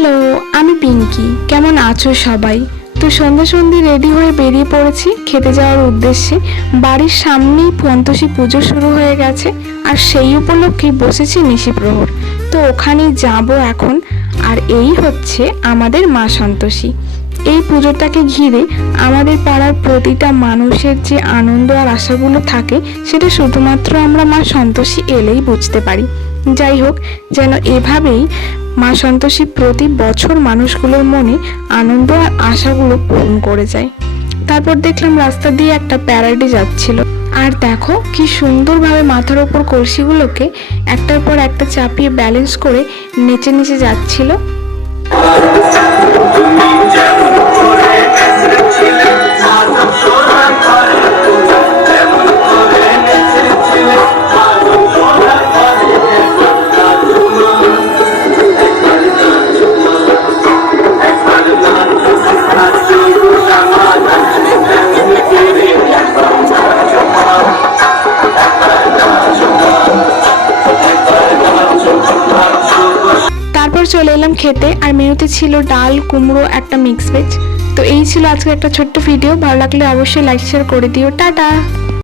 Hello, আমি পিঙ্কি। কেমন আছো সবাই? তো সন্ধ্যে রেডি হয়ে বেরিয়ে পড়েছি খেতে যাওয়ার উদ্দেশ্যে। বাড়ির সামনেই ফন্তসী পুজো শুরু হয়ে গেছে, আর সেই উপলক্ষেই বসেছি নিশি প্রহর। তো ওখানেই যাব এখন। আর এই হচ্ছে আমাদের মা সন্তোষী। এই পুজোটাকে ঘিরে আমাদের পাড়ার প্রতিটা মানুষের যে আনন্দ আর আশাগুলো থাকে, সেটা শুধুমাত্র আমরা মা সন্তোষী এলেই বুঝতে পারি। যাই হোক, যেন এভাবেই মা সন্তোষী প্রতি বছর মানুষগুলোর মনে আনন্দ আর আশাগুলো পূরণ করে যায়। তারপর দেখলাম রাস্তা দিয়ে একটা প্যারাডি যাচ্ছিল, আর দেখো কি সুন্দরভাবে মাথার ওপর কলসিগুলোকে একটার পর একটা চাপিয়ে ব্যালেন্স করে নেচে নেচে যাচ্ছিল। তারপর চলে এলাম খেতে, আর মেনুতে ছিল ডাল, কুমড়ো, একটা মিক্স ভেজ। তো এই ছিল আজকে একটা ছোট্ট ভিডিও। ভালো লাগলে অবশ্যই লাইক শেয়ার করে দিও। টাটা।